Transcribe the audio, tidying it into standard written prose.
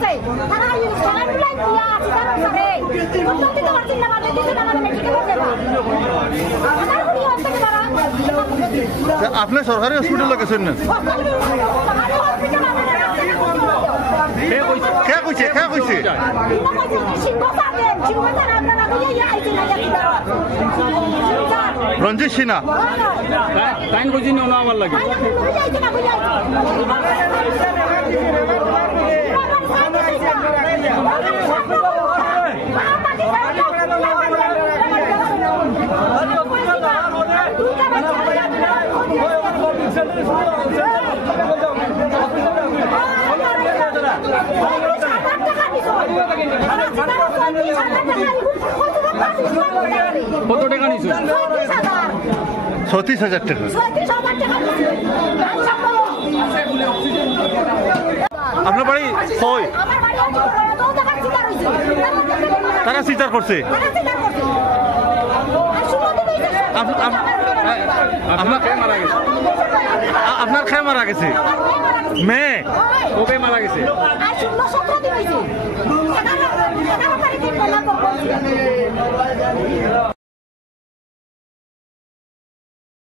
করছে তারা saline line দিয়া আছে তারা করে উত্তর দিতে পারছেন না মানে দিতে না মানে মেডিকেল করতে না আমার কুড়ি হচ্ছে তারা আপনি সরকারি হসপিটালে গেছেন না কে কইছে রঞ্জিত সিনহা টাইম কইছি না আমার লাগে কত টাকা নিছো 36,000 টাকা আপনার বাড়ি কই তারা সিজার করছে আপনার খেয়ে মারা গেছে মেয়ে ওকে মারা গেছে